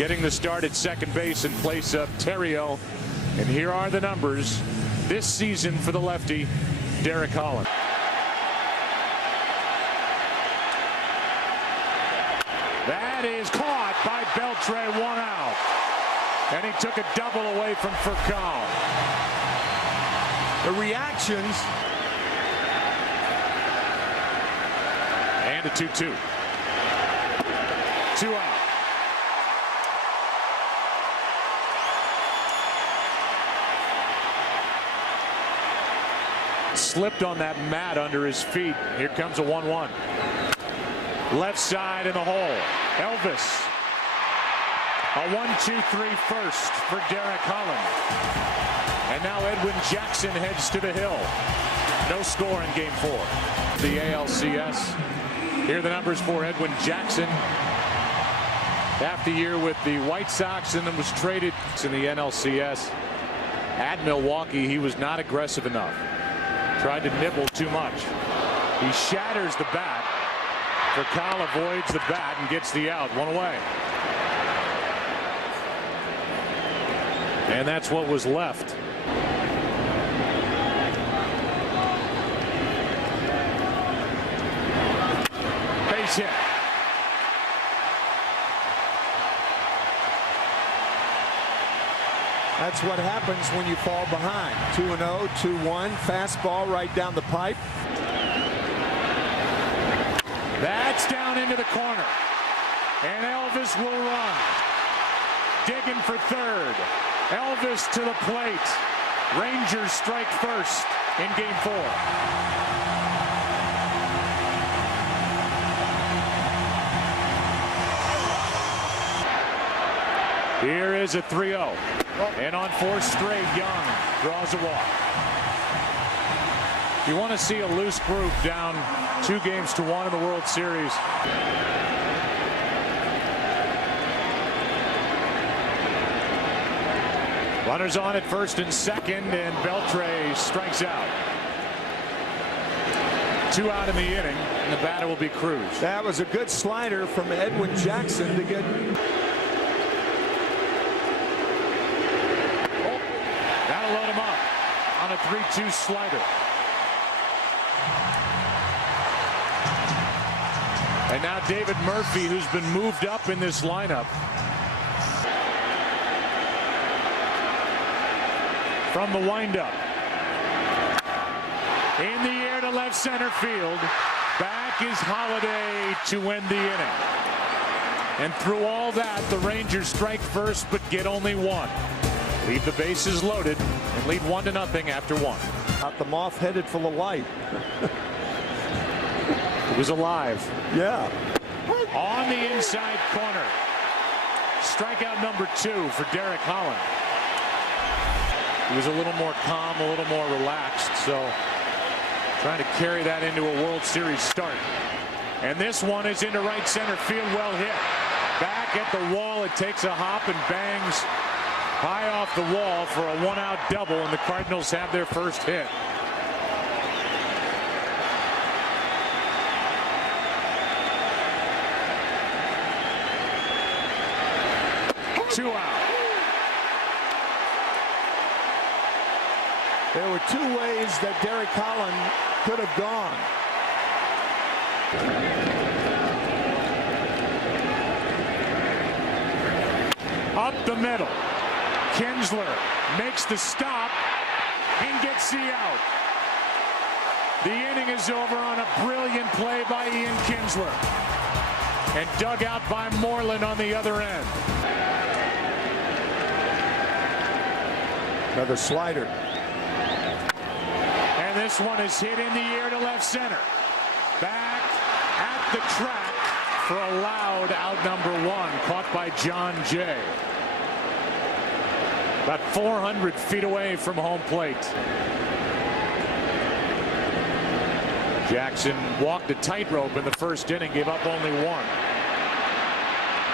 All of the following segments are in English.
getting the start at second base in place of Terrio. And here are the numbers this season for the lefty, Derek Holland. That is caught by Beltre, 1 out. And he took a double away from Furcal. The reactions. And a 2-2. 2 out. Slipped on that mat under his feet. Here comes a 1-1. Left side in the hole. Elvis. A 1-2-3 first for Derek Holland. And now Edwin Jackson heads to the hill. No score in game 4. The ALCS. Here are the numbers for Edwin Jackson. Half the year with the White Sox and then was traded in the NLCS. At Milwaukee, he was not aggressive enough. Tried to nibble too much. He shatters the bat. Furcal avoids the bat and gets the out. 1 away. And that's what was left. Base hit. That's what happens when you fall behind. 2-0, 2-1, fastball right down the pipe. That's down into the corner. And Elvis will run. Digging for third. Elvis to the plate. Rangers strike first in game 4. Here is a 3-0. And on 4 straight, Young draws a walk. You want to see a loose group down 2-1 in the World Series. Runners on at first and second, and Beltre strikes out. 2 out in the inning, and the batter will be Cruz. That was a good slider from Edwin Jackson to get. That'll load him up on a 3-2 slider. And now David Murphy, who's been moved up in this lineup. From the windup. In the air to left center field. Back is Holiday to end the inning. And through all that, the Rangers strike first but get only 1. Leave the bases loaded and lead 1-0 after 1. Out the moth headed for the light. It was alive. Yeah. On the inside corner. Strikeout number 2 for Derek Holland. He was a little more calm, a little more relaxed, so trying to carry that into a World Series start. And this one is into right center field, well hit. Back at the wall, it takes a hop and bangs high off the wall for a 1-out double, and the Cardinals have their first hit. Two out. There were 2 ways that Derek Holland could have gone. Up the middle. Kinsler makes the stop and gets the out. The inning is over on a brilliant play by Ian Kinsler. And dug out by Moreland on the other end. Another slider. And this one is hit in the air to left center. Back at the track for a loud out number 1, caught by John Jay. About 400 feet away from home plate. Jackson walked a tightrope in the first inning, gave up only 1.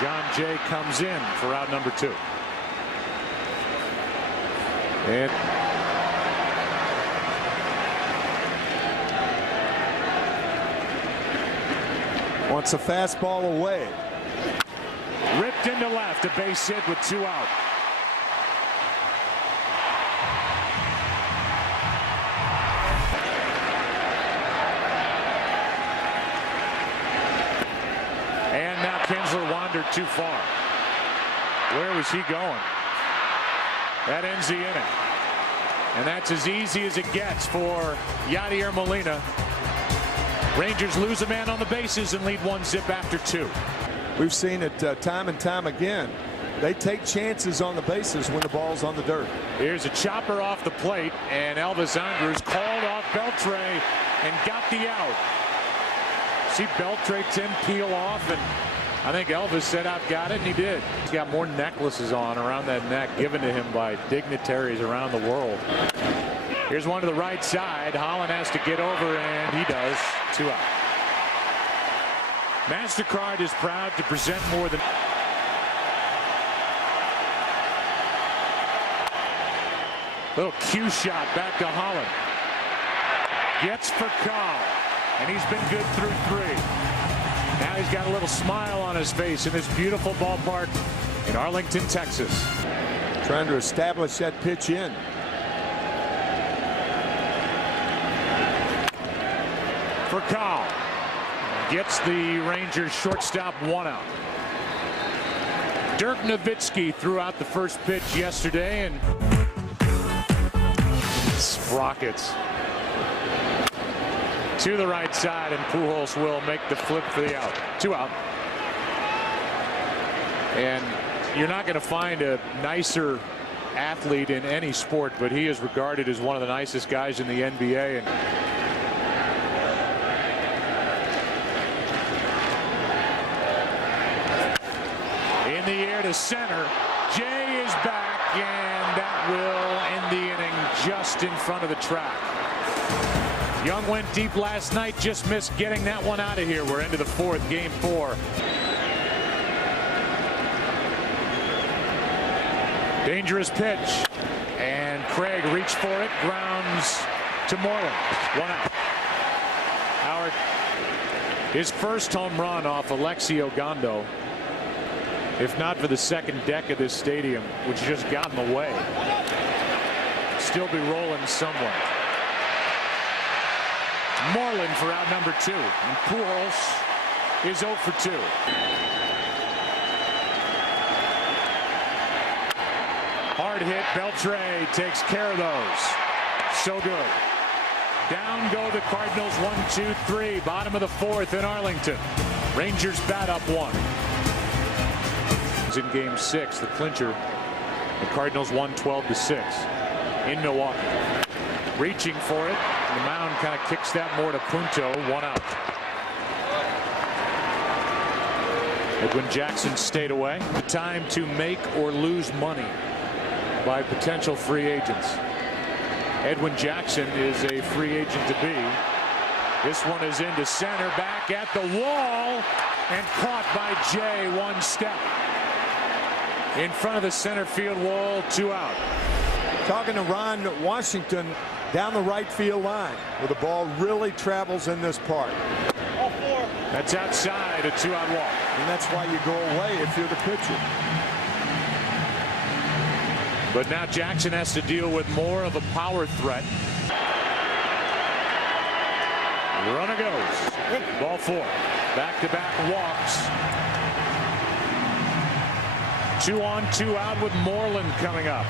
John Jay comes in for out number 2. And wants a fastball away. Ripped into left, a base hit with 2 out. And now Kinsler wandered too far. Where was he going? That ends the inning. And that's as easy as it gets for Yadier Molina. Rangers lose a man on the bases and lead 1-0 after 2. We've seen it time and time again. They take chances on the bases when the ball's on the dirt. Here's a chopper off the plate, and Elvis Andrus called off Beltre and got the out. See Beltre 10 peel off, and I think Elvis said, "I've got it," and he did. He's got more necklaces on around that neck given to him by dignitaries around the world. Here's one to the right side. Holland has to get over, and he does. 2 out. MasterCard is proud to present more than... Little cue shot back to Holland. Gets for Carl, and he's been good through 3. Now he's got a little smile on his face in this beautiful ballpark in Arlington, Texas. Trying to establish that pitch in. For Carl. Gets the Rangers shortstop 1 out. Dirk Nowitzki threw out the first pitch yesterday, and sprockets to the right side, and Pujols will make the flip for the out. 2 out. And you're not going to find a nicer athlete in any sport, but he is regarded as one of the nicest guys in the NBA. And in the air to center. Jay is back, and that will end the inning just in front of the track. Young went deep last night, just missed getting that one out of here. We're into the 4th, game 4. Dangerous pitch, and Craig reached for it, grounds to Moreland. 1 out. Howard, his first home run off Alexi Ogando. If not for the second deck of this stadium, which just got him away. Still be rolling somewhere. Moreland for out number 2. And Pujols is 0 for 2. Hard hit. Beltre takes care of those. So good. Down go the Cardinals. 1, 2, 3. Bottom of the 4th in Arlington. Rangers bat up 1. In game 6, the clincher, the Cardinals won 12-6 in Milwaukee. Reaching for it, the mound kind of kicks that more to Punto. 1 out. Edwin Jackson stayed away. The time to make or lose money by potential free agents. Edwin Jackson is a free agent to be. This one is into center, back at the wall, and caught by Jay 1 step. In front of the center field wall, 2 out. Talking to Ron Washington down the right field line, where the ball really travels in this park. That's outside, a 2-out walk. And that's why you go away if you're the pitcher. But now Jackson has to deal with more of a power threat. Runner goes. Ball 4. Back-to-back walks. 2 on, 2 out with Moreland coming up.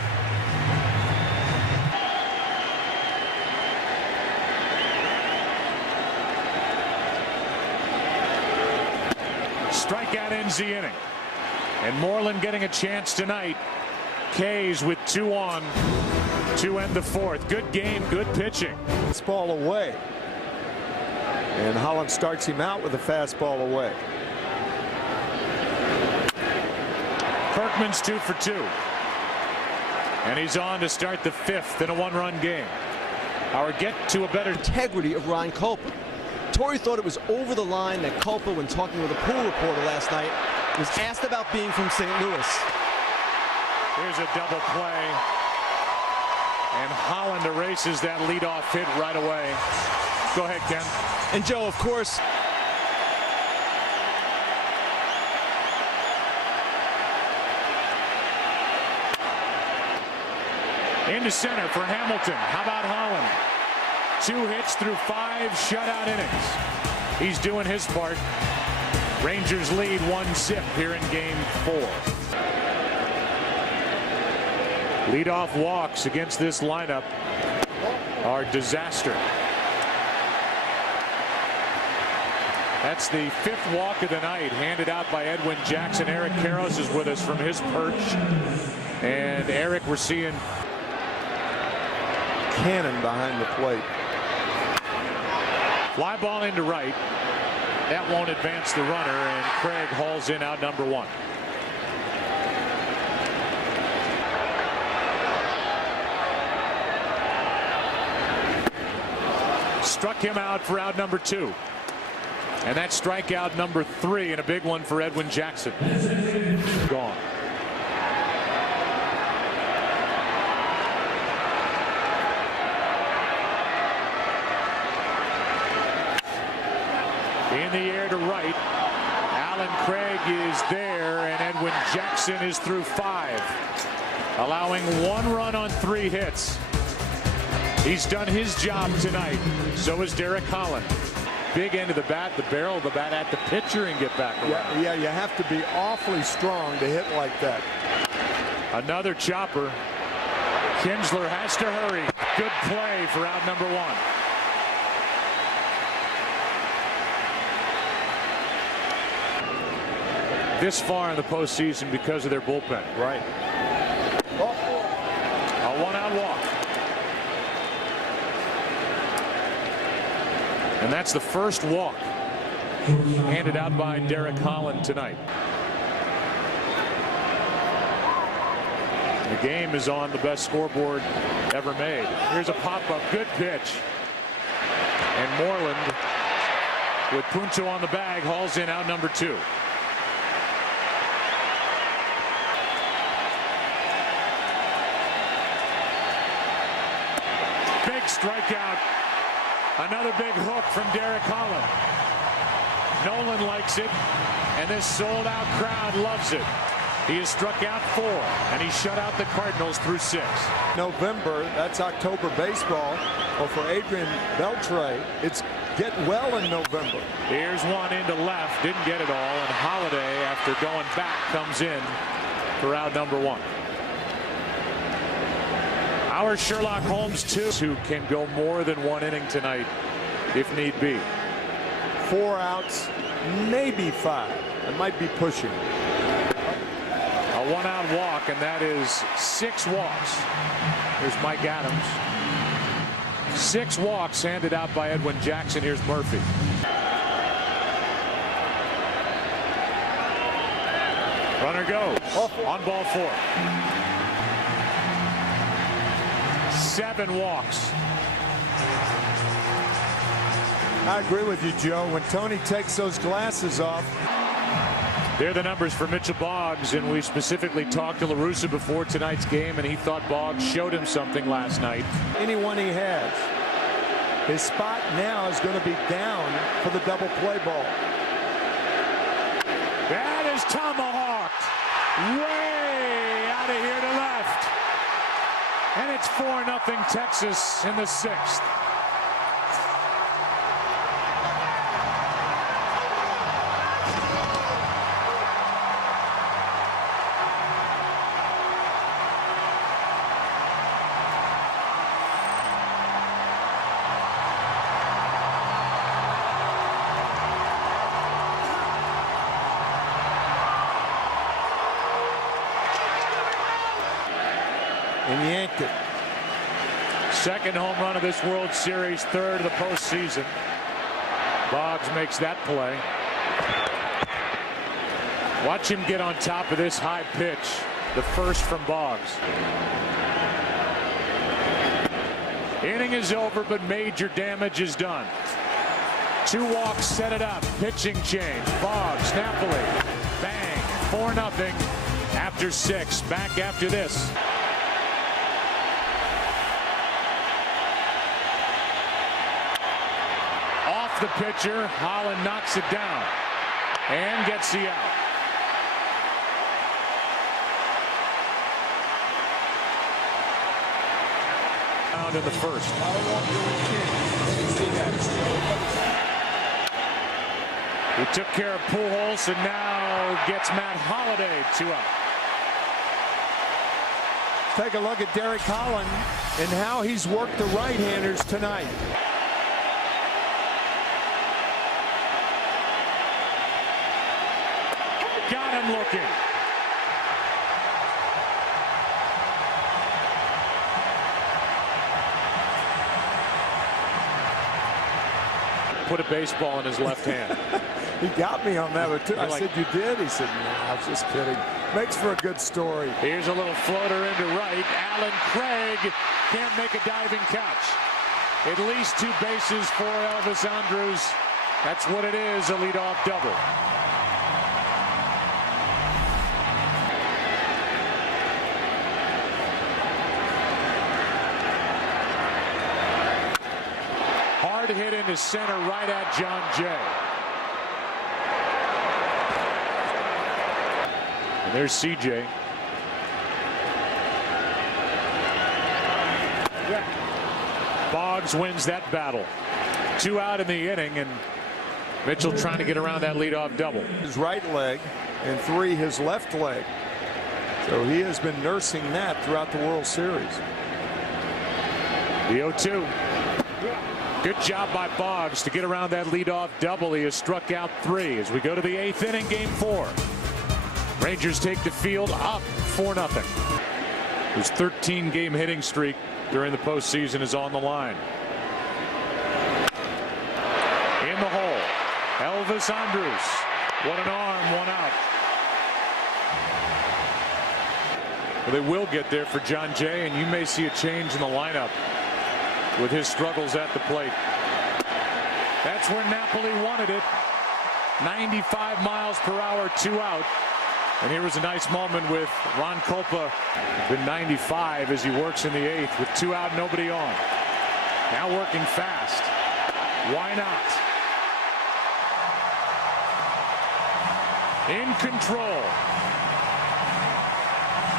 Strikeout ends the inning. And Moreland getting a chance tonight. K's with 2 on to end the 4th. Good game, good pitching. This ball away. And Holland starts him out with a fastball away. Kirkman's 2 for 2. And he's on to start the 5th in a 1-run game. Our get to a better integrity of Ryan Culpa. Torrey thought it was over the line that Culpa, when talking with a pool reporter last night, was asked about being from St. Louis. Here's a double play. And Holland erases that leadoff hit right away. Go ahead, Ken. And Joe, of course, Into center for Hamilton. How about Holland? 2 hits through 5 shutout innings. He's doing his part. Rangers lead 1-0 here in game 4. Leadoff walks against this lineup are disaster. That's the 5th walk of the night, handed out by Edwin Jackson. Eric Karros is with us from his perch. And Eric, we're seeing cannon behind the plate. Fly ball into right. That won't advance the runner, and Craig hauls in out number 1. Struck him out for out number 2. And that's strikeout number 3, and a big one for Edwin Jackson. Gone. In the air to right. Alan Craig is there, and Edwin Jackson is through 5, allowing 1 run on 3 hits. He's done his job tonight. So is Derek Holland. Big end of the bat, the barrel of the bat at the pitcher, and get back around. Yeah, you have to be awfully strong to hit like that. Another chopper. Kinsler has to hurry. Good play for out number 1. This far in the postseason because of their bullpen. Right. A 1-out walk. And that's the first walk handed out by Derek Holland tonight. The game is on the best scoreboard ever made. Here's a pop-up. Good pitch. And Moreland, with Punto on the bag, hauls in out number 2. Big strikeout. Another big hook from Derek Holland. Nolan likes it, and this sold-out crowd loves it. He has struck out 4, and he shut out the Cardinals through 6. November, that's October baseball. Well, for Adrian Beltre, it's get well in November. Here's one into left, didn't get it all, and Holiday, after going back, comes in for out number 1. Our Sherlock Holmes, too, who can go more than 1 inning tonight if need be. 4 outs, maybe 5. It might be pushing. A 1-out walk, and that is 6 walks. Here's Mike Adams. 6 walks handed out by Edwin Jackson. Here's Murphy. Runner goes on ball 4. 7 walks. I agree with you, Joe. When Tony takes those glasses off. They're the numbers for Mitchell Boggs, and we specifically talked to La Russa before tonight's game, and he thought Boggs showed him something last night. Anyone he has. His spot now is going to be down for the double play ball. That is tomahawked way out of here to left. And it's 4-0 Texas in the 6th. And yanked it. Second home run of this World Series, 3rd of the postseason. Boggs makes that play. Watch him get on top of this high pitch. The first from Boggs. Inning is over, but major damage is done. 2 walks set it up. Pitching change. Boggs, Napoli. Bang. 4-0 after 6. Back after this. The pitcher, Holland knocks it down and gets the out. ground in the first. He took care of Pujols and now gets Matt Holliday 2 out. Take a look at Derek Holland and how he's worked the right-handers tonight. Got him looking. Put a baseball in his left hand. He got me on that one too. I like, said, you did? He said, nah, I was just kidding. Makes for a good story. Here's a little floater into right. Alan Craig can't make a diving catch. At least 2 bases for Elvis Andrus. That's what it is, a leadoff double. Hard hit into center right at John Jay. And there's CJ. Boggs wins that battle. 2 out in the inning, and Mitchell trying to get around that leadoff double. His right leg, and 3 his left leg. So he has been nursing that throughout the World Series. The 0-2. Good job by Boggs to get around that leadoff double. He has struck out 3 as we go to the 8th inning, game 4. Rangers take the field up 4-0. His 13-game hitting streak during the postseason is on the line. In the hole, Elvis Andrus. What an arm, 1 out. Well, they will get there for John Jay, and you may see a change in the lineup with his struggles at the plate. That's where Napoli wanted it. 95 miles per hour, 2 out. And here was a nice moment with Ron Kolpa. Been 95 as he works in the 8th with 2 out, nobody on. Now working fast. Why not? In control.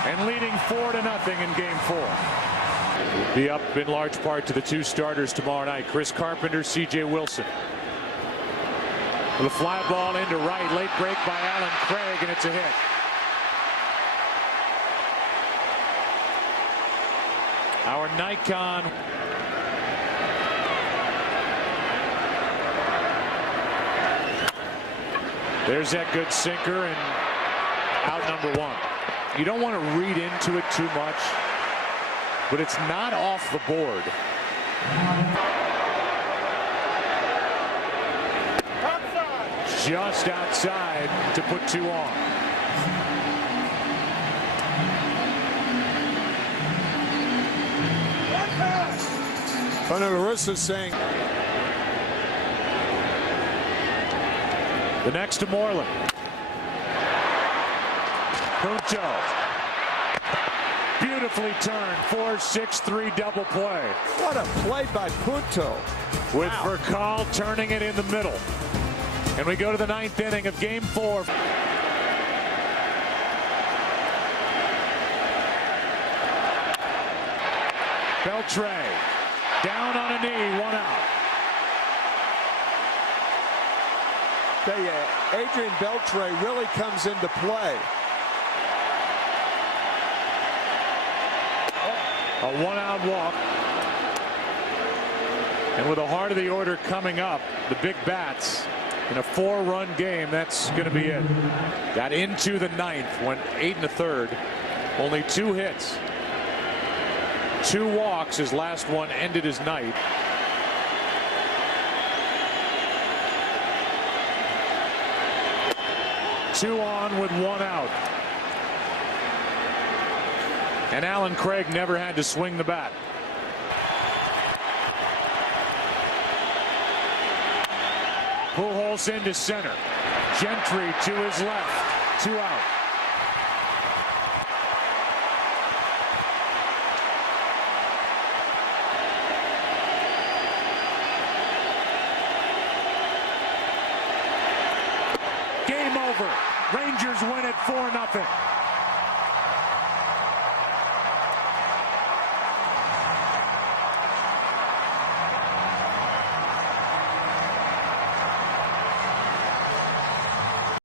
And leading 4-0 in game 4. Will be up in large part to the 2 starters tomorrow night. Chris Carpenter, C.J. Wilson. With a fly ball into right. Late break by Alan Craig, and it's a hit. Our Nikon. There's that good sinker, and out number 1. You don't want to read into it too much, but it's not off the board. Just outside to put 2 on. Larissa saying the next to Moreland. Punto. Beautifully turned. 4-6-3 double play. What a play by Punto. With Vercal turning it in the middle. And we go to the 9th inning of game 4. Beltre down on a knee, 1 out. Tell you, Adrian Beltre really comes into play. A 1-out walk. And with the heart of the order coming up, the big bats in a 4-run game, that's going to be it. Got into the 9th, went 8 1/3. Only 2 hits. 2 walks. His last one ended his night. Two on with 1 out. And Alan Craig never had to swing the bat. Pujols into center. Gentry to his left. 2 out. Game over. Rangers win at 4-0.